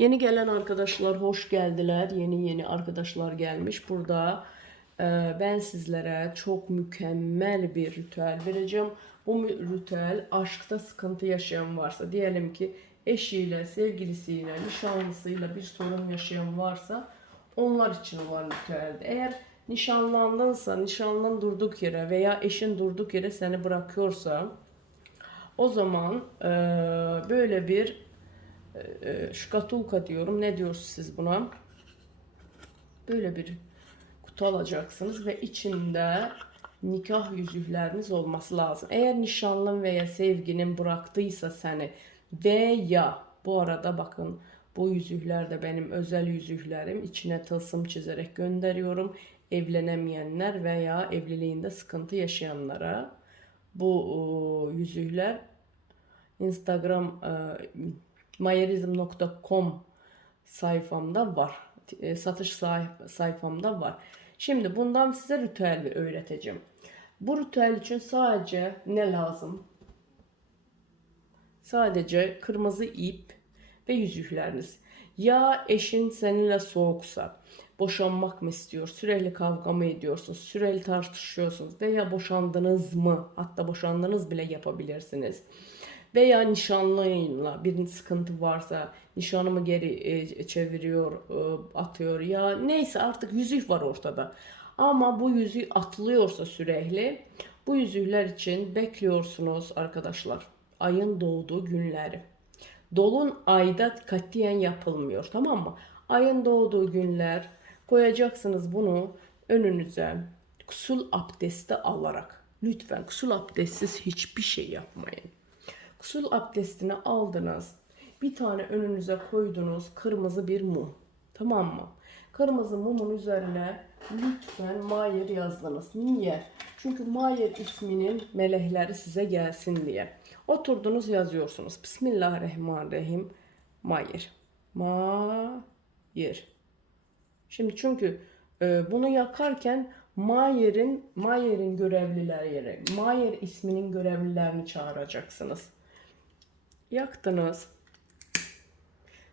Yeni gelen arkadaşlar hoş geldiler. Yeni yeni arkadaşlar gelmiş. Burada e, ben sizlere çok mükemmel bir ritüel vereceğim. Bu ritüel aşkta sıkıntı yaşayan varsa diyelim ki eşiyle, sevgilisiyle, nişanlısıyla bir sorun yaşayan varsa onlar için olan ritüeldi. Eğer nişanlandınsa, nişanlın durduk yere veya eşin durduk yere seni bırakıyorsa o zaman e, böyle bir e, şkatulka diyorum. Ne diyorsunuz siz buna? Böyle bir kutu alacaksınız ve içinde nikah yüzükleriniz olması lazım. Eğer nişanlın veya sevginin bıraktıysa seni veya bu arada bakın bu yüzükler de benim özel yüzüklerim. İçine tılsım çizerek gönderiyorum. Evlenemeyenler veya evliliğinde sıkıntı yaşayanlara bu e, yüzükler Instagram e, mayerizm.com sayfamda var. E, Satış say- sayfamda var. Şimdi bundan size ritüel öğreteceğim. Bu ritüel için sadece ne lazım? Sadece kırmızı ip ve yüzükleriniz. Ya eşin seninle soğuksa, boşanmak mı istiyor, sürekli kavga mı ediyorsunuz, sürekli tartışıyorsunuz veya boşandınız mı, hatta boşandınız bile yapabilirsiniz. Veya nişanlıyla bir sıkıntı varsa nişanımı geri e, çeviriyor, e, atıyor ya neyse artık yüzük var ortada. Ama bu yüzüğü atlıyorsa sürekli bu yüzükler için bekliyorsunuz arkadaşlar. Ayın doğduğu günleri. Dolun ayda katiyen yapılmıyor tamam mı? Ayın doğduğu günler koyacaksınız bunu önünüze kusul abdesti alarak. Lütfen kusul abdestsiz hiçbir şey yapmayın. Kusul abdestini aldınız. Bir tane önünüze koydunuz kırmızı bir mum. Tamam mı? Kırmızı mumun üzerine lütfen Mayer yazdınız. Niye? Çünkü Mayer isminin melekleri size gelsin diye. Oturdunuz yazıyorsunuz. Bismillahirrahmanirrahim. Mayer. Mayer. Şimdi çünkü e, bunu yakarken Mayer'in Mayer'in görevlileri, Mayer isminin görevlilerini çağıracaksınız. Yaktınız.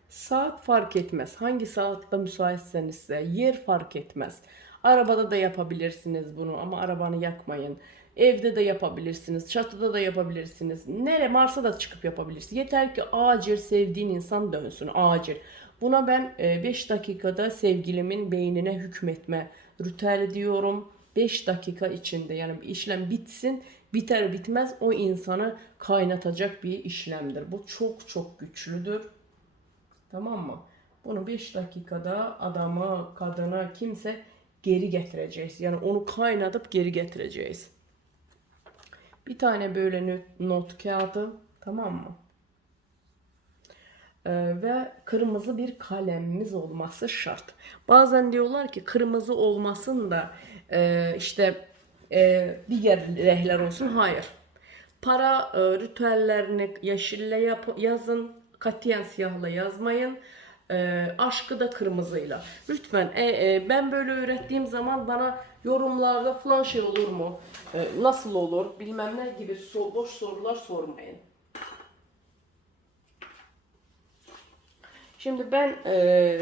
Saat fark etmez. Hangi saatte müsaitseniz size. Yer fark etmez. Arabada da yapabilirsiniz bunu ama arabanı yakmayın. Evde de yapabilirsiniz. Çatıda da yapabilirsiniz. Nere varsa da çıkıp yapabilirsiniz. Yeter ki acil sevdiğin insan dönsün. Acil. Buna ben 5 dakikada sevgilimin beynine hükmetme ritüeli diyorum. 5 dakika içinde yani işlem bitsin biter bitmez o insanı kaynatacak bir işlemdir. Bu çok çok güçlüdür. Tamam mı? Bunu 5 dakikada adama, kadına, kimse geri getireceğiz. Yani onu kaynatıp geri getireceğiz. Bir tane böyle not- kağıdı tamam mı? Ee, ve kırmızı bir kalemimiz olması şart. Bazen diyorlar ki kırmızı olmasın da e, işte e, diğer renkler olsun. Hayır. Para e, ritüellerini yeşille yap- yazın. Katiyen siyahla yazmayın. E, aşkı da kırmızıyla. Lütfen e, e, ben böyle öğrettiğim zaman bana yorumlarda falan şey olur mu? E, nasıl olur? Bilmem ne gibi so- boş sorular sormayın. Şimdi ben e,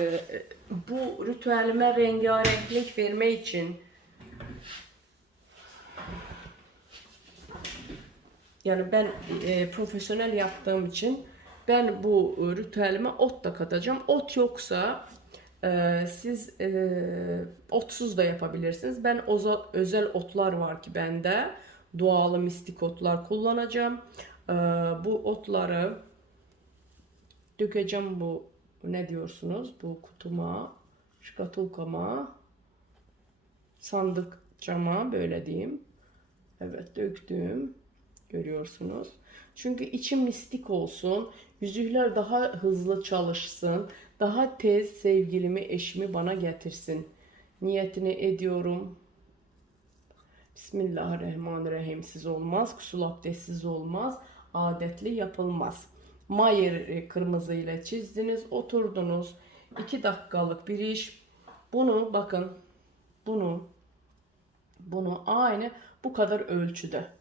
bu ritüelime rengarenklik verme için yani ben e, profesyonel yaptığım için ben bu e, ritüelime ot da katacağım. Ot yoksa e, siz e, otsuz da yapabilirsiniz. Ben oza- özel otlar var ki bende. Doğalı mistik otlar kullanacağım. E, bu otları dökeceğim bu ne diyorsunuz bu kutuma, şkatulkama, sandık cama böyle diyeyim. Evet döktüm. Görüyorsunuz. Çünkü içim mistik olsun. Yüzükler daha hızlı çalışsın. Daha tez sevgilimi, eşimi bana getirsin. Niyetini ediyorum. Bismillahirrahmanirrahim. Siz olmaz. Kusul abdestsiz olmaz. Adetli yapılmaz. Mayer kırmızı ile çizdiniz. Oturdunuz. 2 dakikalık bir iş. Bunu bakın. Bunu bunu aynı bu kadar ölçüde.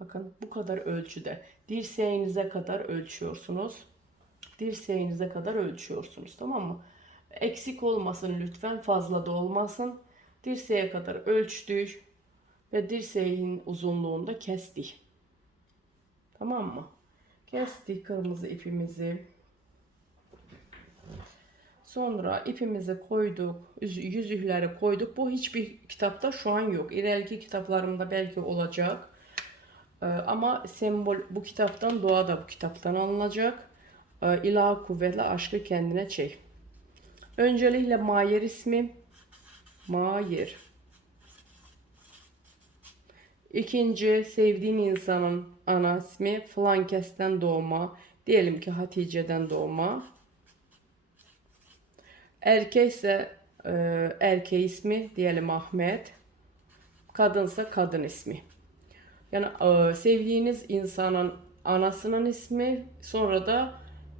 Bakın bu kadar ölçüde. Dirseğinize kadar ölçüyorsunuz. dirseğinize kadar ölçüyorsunuz tamam mı? Eksik olmasın lütfen fazla da olmasın. Dirseğe kadar ölçtük ve dirseğin uzunluğunda kestik. Tamam mı? Kestik kırmızı ipimizi. Sonra ipimizi koyduk, yüz- yüzükleri koyduk. Bu hiçbir kitapta şu an yok. İleriki kitaplarımda belki olacak. Ee, ama sembol bu kitaptan, dua da bu kitaptan alınacak. İlahi kuvvetle aşkı kendine çek. Öncelikle Mayer ismi. Mayer. İkinci sevdiğin insanın ana ismi Flankes'ten doğma. Diyelim ki Hatice'den doğma. Erkekse e, erkeği ismi diyelim Ahmet. Kadınsa kadın ismi. Yani e, sevdiğiniz insanın anasının ismi sonra da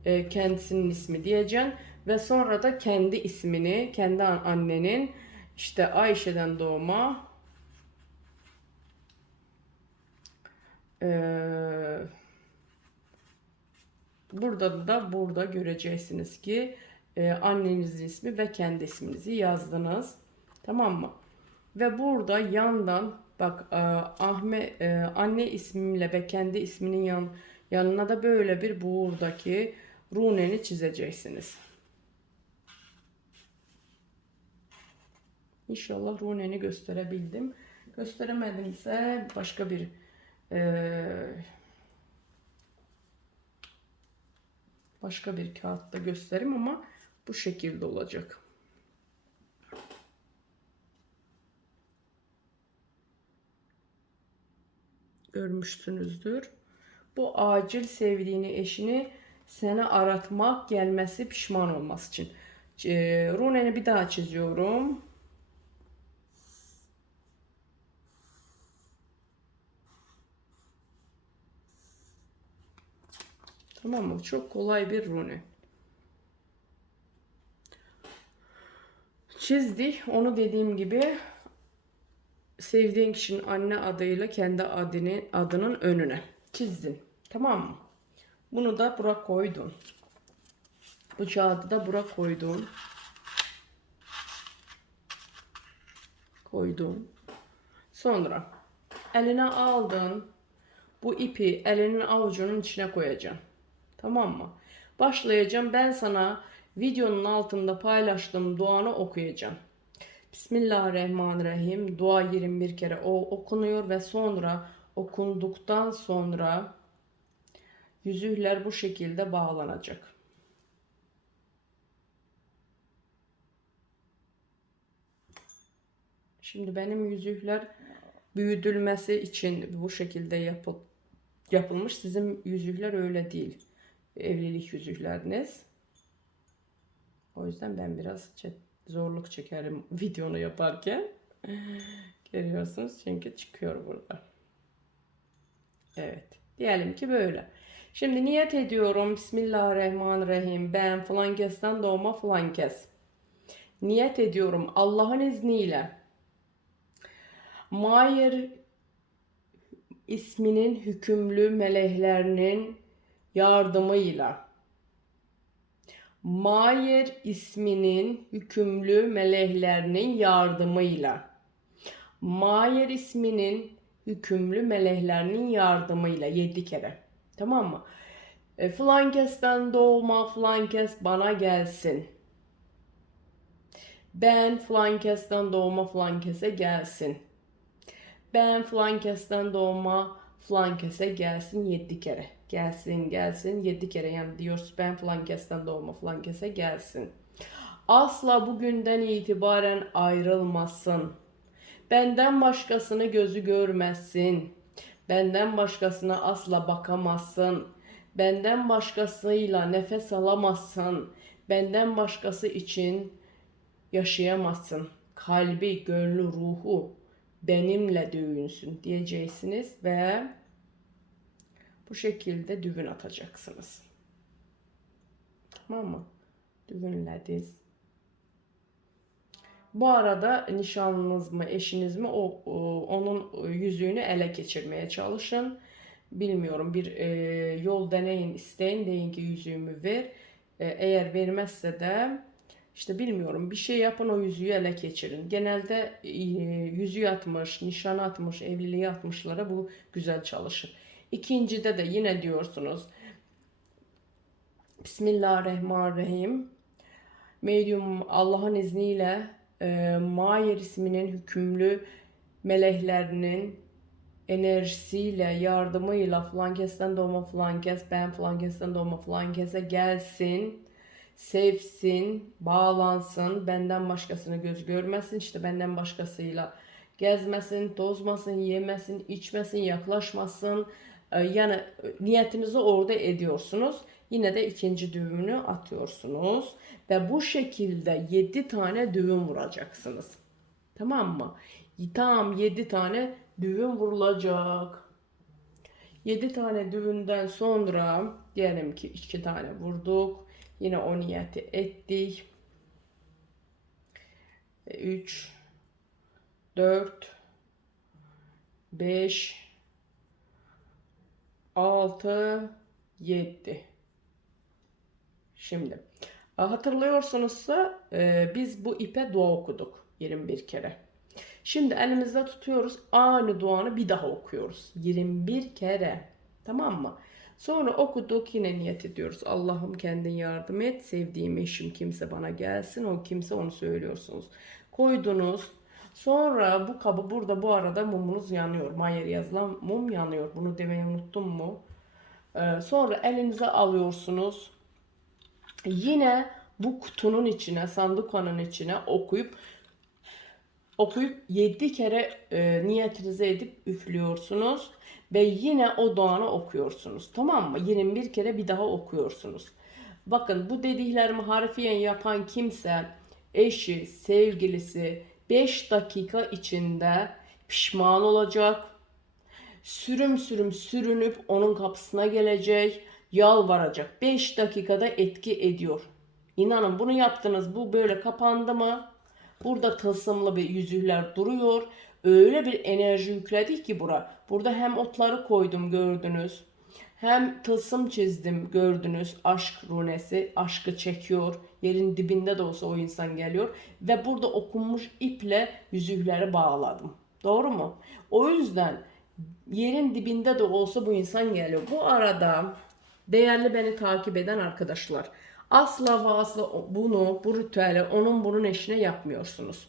e, kendisinin ismi diyeceksin ve sonra da kendi ismini kendi an- annenin işte Ayşe'den doğma e, burada da burada göreceksiniz ki annenizin ismi ve kendi isminizi yazdınız. Tamam mı? Ve burada yandan bak e, Ahmet e, anne ismimle ve kendi isminin yan, yanına da böyle bir buradaki runeni çizeceksiniz. İnşallah runeni gösterebildim. Gösteremedimse başka bir e, başka bir kağıtta göstereyim ama bu şekilde olacak. Görmüşsünüzdür. Bu acil sevdiğini eşini seni aratmak gelmesi pişman olması için. E, runeni bir daha çiziyorum. Tamam mı? Çok kolay bir rune. Çizdik. Onu dediğim gibi sevdiğin kişinin anne adıyla kendi adını, adının önüne çizdin. Tamam mı? Bunu da bura koydun. Bu kağıdı da bura koydun. Koydun. Sonra eline aldın. Bu ipi elinin avucunun içine koyacaksın. Tamam mı? Başlayacağım. Ben sana videonun altında paylaştığım duanı okuyacağım. Bismillahirrahmanirrahim. Dua 21 kere o okunuyor ve sonra okunduktan sonra yüzükler bu şekilde bağlanacak. Şimdi benim yüzükler büyütülmesi için bu şekilde yapı, yapılmış. Sizin yüzükler öyle değil. Evlilik yüzükleriniz. O yüzden ben biraz zorluk çekerim videonu yaparken. Görüyorsunuz çünkü çıkıyor burada. Evet. Diyelim ki böyle. Şimdi niyet ediyorum. Bismillahirrahmanirrahim. Ben falan kesten doğma falan kes. Niyet ediyorum Allah'ın izniyle. Mayer isminin hükümlü meleklerinin yardımıyla Mayer isminin hükümlü meleklerinin yardımıyla Mayer isminin hükümlü meleklerinin yardımıyla yedi kere. Tamam mı? E, Flankesten doğma flankes bana gelsin. Ben flankesten doğma flankese gelsin. Ben flankesten doğma flankese gelsin yedi kere. Gelsin gelsin yedi kere yani diyoruz ben flankesten doğma flankese gelsin. Asla bugünden itibaren ayrılmasın. Benden başkasını gözü görmezsin. Benden başkasına asla bakamazsın. Benden başkasıyla nefes alamazsın. Benden başkası için yaşayamazsın. Kalbi, gönlü, ruhu benimle düğünsün diyeceksiniz ve bu şekilde düğün atacaksınız. Tamam mı? Düğünlediniz. Bu arada nişanlınız mı, eşiniz mi o, o- onun yüzüğünü ele geçirmeye çalışın. Bilmiyorum bir e, yol deneyin, isteyin deyin ki yüzüğümü ver. E, eğer vermezse de işte bilmiyorum bir şey yapın o yüzüğü ele geçirin. Genelde e, yüzüğü atmış, nişan atmış, evliliği atmışlara bu güzel çalışır. İkincide de yine diyorsunuz Bismillahirrahmanirrahim. Medyum Allah'ın izniyle e, Mayer isminin hükümlü meleklerinin enerjisiyle, yardımıyla falan kesten doğma falan kes, ben falan kesten doğma falan kese gelsin, sevsin, bağlansın, benden başkasını göz görmesin, işte benden başkasıyla gezmesin, tozmasın, yemesin, içmesin, yaklaşmasın. Ee, Yani e, niyetinizi orada ediyorsunuz. Yine de ikinci düğümünü atıyorsunuz. Ve bu şekilde 7 tane düğüm vuracaksınız. Tamam mı? Tam 7 tane düğüm vurulacak. 7 tane düğünden sonra diyelim ki 2 tane vurduk. Yine o niyeti ettik. 3 4 5 6 7 Şimdi e, hatırlıyorsunuzsa e, biz bu ipe dua okuduk 21 kere. Şimdi elimizde tutuyoruz. Aynı duanı bir daha okuyoruz. 21 kere. Tamam mı? Sonra okuduk yine niyet ediyoruz. Allah'ım kendin yardım et. Sevdiğim eşim kimse bana gelsin. O kimse onu söylüyorsunuz. Koydunuz. Sonra bu kabı burada bu arada mumunuz yanıyor. Mayer yazılan mum yanıyor. Bunu demeyi unuttum mu? Ee, sonra elinize alıyorsunuz. Yine bu kutunun içine, sandukanın içine okuyup okuyup 7 kere e, niyetinize edip üflüyorsunuz ve yine o duanı okuyorsunuz. Tamam mı? 21 kere bir daha okuyorsunuz. Bakın bu dediklerimi harfiyen yapan kimse eşi, sevgilisi 5 dakika içinde pişman olacak. Sürüm sürüm sürünüp onun kapısına gelecek, yalvaracak. 5 dakikada etki ediyor. İnanın bunu yaptınız. Bu böyle kapandı mı? Burada tılsımlı bir yüzükler duruyor. Öyle bir enerji yükledik ki bura. Burada hem otları koydum gördünüz. Hem tılsım çizdim gördünüz. Aşk runesi aşkı çekiyor. Yerin dibinde de olsa o insan geliyor. Ve burada okunmuş iple yüzükleri bağladım. Doğru mu? O yüzden yerin dibinde de olsa bu insan geliyor. Bu arada değerli beni takip eden arkadaşlar asla ve asla bunu, bu ritüeli onun bunun eşine yapmıyorsunuz.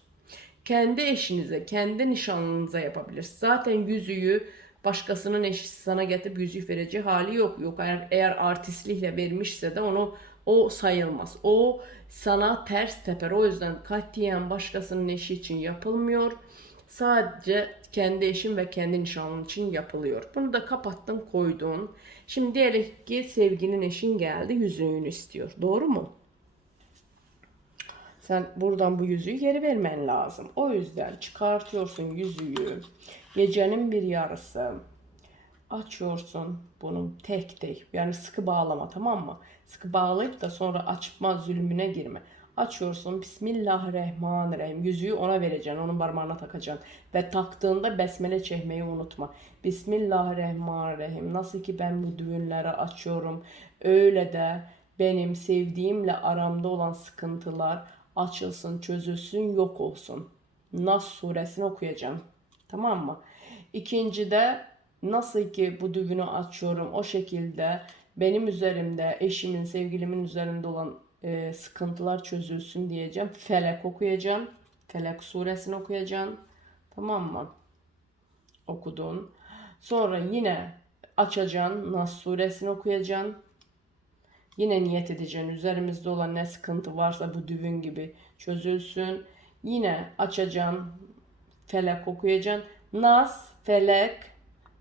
Kendi eşinize, kendi nişanlınıza yapabilirsiniz. Zaten yüzüğü başkasının eşi sana getirip yüzük vereceği hali yok. Yok eğer, eğer artistlikle vermişse de onu o sayılmaz. O sana ters teper. O yüzden katiyen başkasının eşi için yapılmıyor. Sadece kendi eşin ve kendi nişanlın için yapılıyor. Bunu da kapattım koydum. Şimdi diyelim ki sevginin eşin geldi yüzüğünü istiyor. Doğru mu? Sen buradan bu yüzüğü geri vermen lazım. O yüzden çıkartıyorsun yüzüğü. Gecenin bir yarısı açıyorsun bunu tek tek. Yani sıkı bağlama tamam mı? Sıkı bağlayıp da sonra açma zulmüne girme. Açıyorsun Bismillahirrahmanirrahim. Yüzüğü ona vereceksin. Onun parmağına takacaksın. Ve taktığında besmele çekmeyi unutma. Bismillahirrahmanirrahim. Nasıl ki ben bu düğünleri açıyorum. Öyle de benim sevdiğimle aramda olan sıkıntılar açılsın, çözülsün, yok olsun. Nas suresini okuyacağım. Tamam mı? İkinci de nasıl ki bu düğünü açıyorum o şekilde benim üzerimde, eşimin, sevgilimin üzerinde olan e, sıkıntılar çözülsün diyeceğim. Felek okuyacağım. Felek suresini okuyacağım. Tamam mı? Okudun. Sonra yine açacaksın. Nas suresini okuyacaksın. Yine niyet edeceksin. Üzerimizde olan ne sıkıntı varsa bu düğün gibi çözülsün. Yine açacaksın. Felek okuyacaksın. Nas, felek,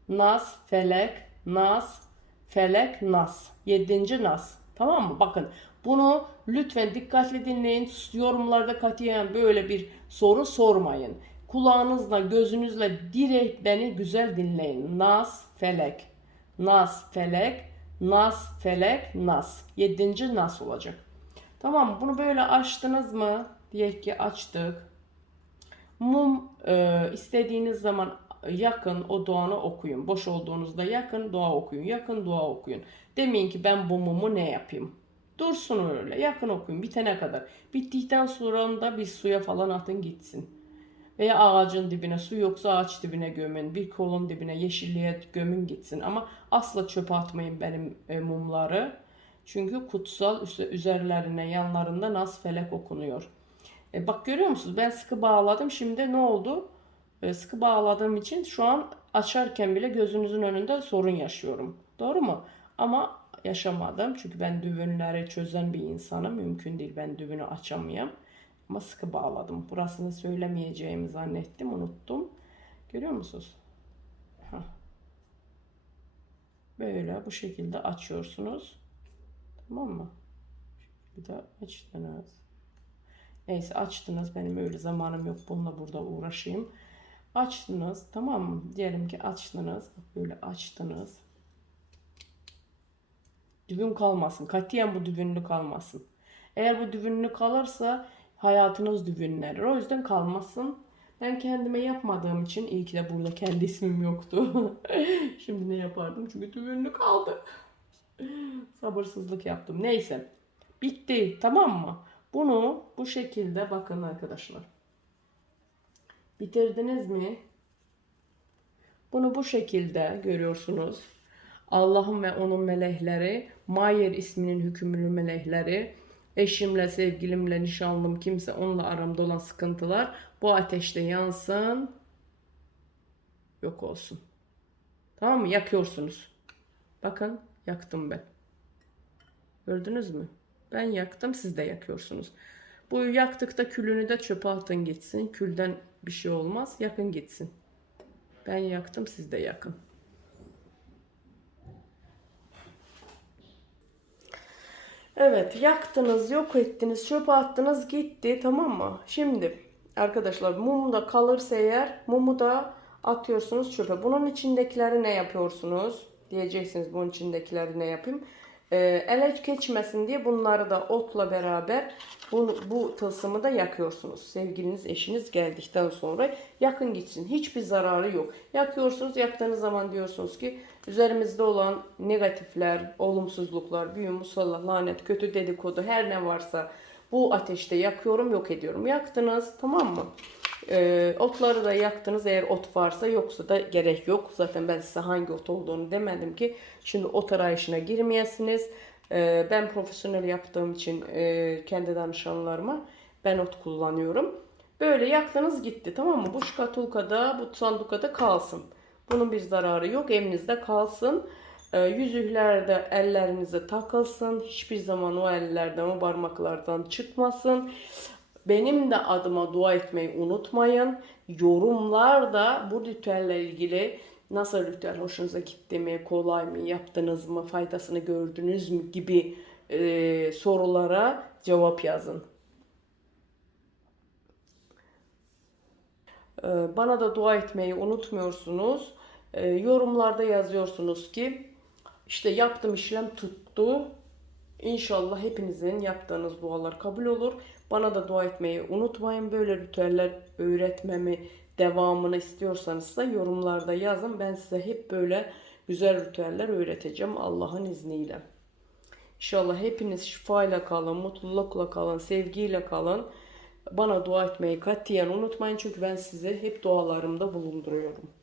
nas, felek, nas, felek, nas. Yedinci nas. Tamam mı? Bakın bunu lütfen dikkatli dinleyin. Yorumlarda katiyen böyle bir soru sormayın. Kulağınızla, gözünüzle direkt beni güzel dinleyin. Nas, felek. Nas, felek. Nas, felek, nas. Yedinci nas olacak. Tamam? Bunu böyle açtınız mı? Diye ki açtık. Mum e, istediğiniz zaman yakın o duanı okuyun. Boş olduğunuzda yakın dua okuyun. Yakın dua okuyun. Demeyin ki ben bu mumu ne yapayım? Dursun öyle. Yakın okuyun bitene kadar. Bittikten sonra da bir suya falan atın gitsin. Veya ağacın dibine su yoksa ağaç dibine gömün. Bir kolun dibine yeşilliğe gömün gitsin. Ama asla çöpe atmayın benim e, mumları. Çünkü kutsal üzerlerine yanlarında nas felek okunuyor. E, bak görüyor musunuz? Ben sıkı bağladım. Şimdi ne oldu? E, sıkı bağladığım için şu an açarken bile gözünüzün önünde sorun yaşıyorum. Doğru mu? Ama yaşamadım. Çünkü ben düğünleri çözen bir insanım. Mümkün değil ben düğünü açamayayım. Ama sıkı bağladım. Burasını söylemeyeceğimi zannettim. Unuttum. Görüyor musunuz? Hah. Böyle bu şekilde açıyorsunuz. Tamam mı? Bir de açtınız. Neyse açtınız. Benim öyle zamanım yok. Bununla burada uğraşayım. Açtınız. Tamam mı? Diyelim ki açtınız. Böyle açtınız. Dübün kalmasın. Katiyen bu dübünlü kalmasın. Eğer bu dübünlü kalırsa hayatınız dübünlenir. O yüzden kalmasın. Ben kendime yapmadığım için iyi ki de burada kendi ismim yoktu. Şimdi ne yapardım? Çünkü dübünlü kaldı. Sabırsızlık yaptım. Neyse. Bitti. Tamam mı? Bunu bu şekilde bakın arkadaşlar. Bitirdiniz mi? Bunu bu şekilde görüyorsunuz. Allah'ın ve onun melekleri, Mayer isminin hükümlü melekleri, eşimle, sevgilimle, nişanlım, kimse onunla aramda olan sıkıntılar bu ateşte yansın, yok olsun. Tamam mı? Yakıyorsunuz. Bakın yaktım ben. Gördünüz mü? Ben yaktım, siz de yakıyorsunuz. Bu yaktıkta külünü de çöpe atın gitsin. Külden bir şey olmaz. Yakın gitsin. Ben yaktım, siz de yakın. Evet, yaktınız, yok ettiniz, çöpe attınız, gitti, tamam mı? Şimdi arkadaşlar mum da kalırsa eğer mumu da atıyorsunuz çöpe. Bunun içindekileri ne yapıyorsunuz? Diyeceksiniz bunun içindekileri ne yapayım? Ee, ele geçmesin diye bunları da otla beraber bu, bu tılsımı da yakıyorsunuz. Sevgiliniz, eşiniz geldikten sonra yakın gitsin. Hiçbir zararı yok. Yakıyorsunuz, yaktığınız zaman diyorsunuz ki üzerimizde olan negatifler, olumsuzluklar, büyü, musallat, lanet, kötü dedikodu her ne varsa bu ateşte yakıyorum, yok ediyorum. Yaktınız, tamam mı? Ee, otları da yaktınız eğer ot varsa yoksa da gerek yok. Zaten ben size hangi ot olduğunu demedim ki. Şimdi ot arayışına girmeyesiniz. Ee, ben profesyonel yaptığım için e, kendi danışanlarıma ben ot kullanıyorum. Böyle yaktınız gitti tamam mı? Bu şkatulkada bu sandukada kalsın. Bunun bir zararı yok evinizde kalsın. Ee, yüzükler de ellerinize takılsın. Hiçbir zaman o ellerden o parmaklardan çıkmasın. Benim de adıma dua etmeyi unutmayın. Yorumlarda bu ritüelle ilgili nasıl ritüel hoşunuza gitti mi, kolay mı, yaptınız mı, faydasını gördünüz mü gibi e, sorulara cevap yazın. E, bana da dua etmeyi unutmuyorsunuz. E, yorumlarda yazıyorsunuz ki işte yaptım işlem tuttu. İnşallah hepinizin yaptığınız dualar kabul olur. Bana da dua etmeyi unutmayın. Böyle ritüeller öğretmemi devamını istiyorsanız da yorumlarda yazın. Ben size hep böyle güzel ritüeller öğreteceğim Allah'ın izniyle. İnşallah hepiniz şifayla kalın, mutlulukla kalın, sevgiyle kalın. Bana dua etmeyi katiyen unutmayın çünkü ben sizi hep dualarımda bulunduruyorum.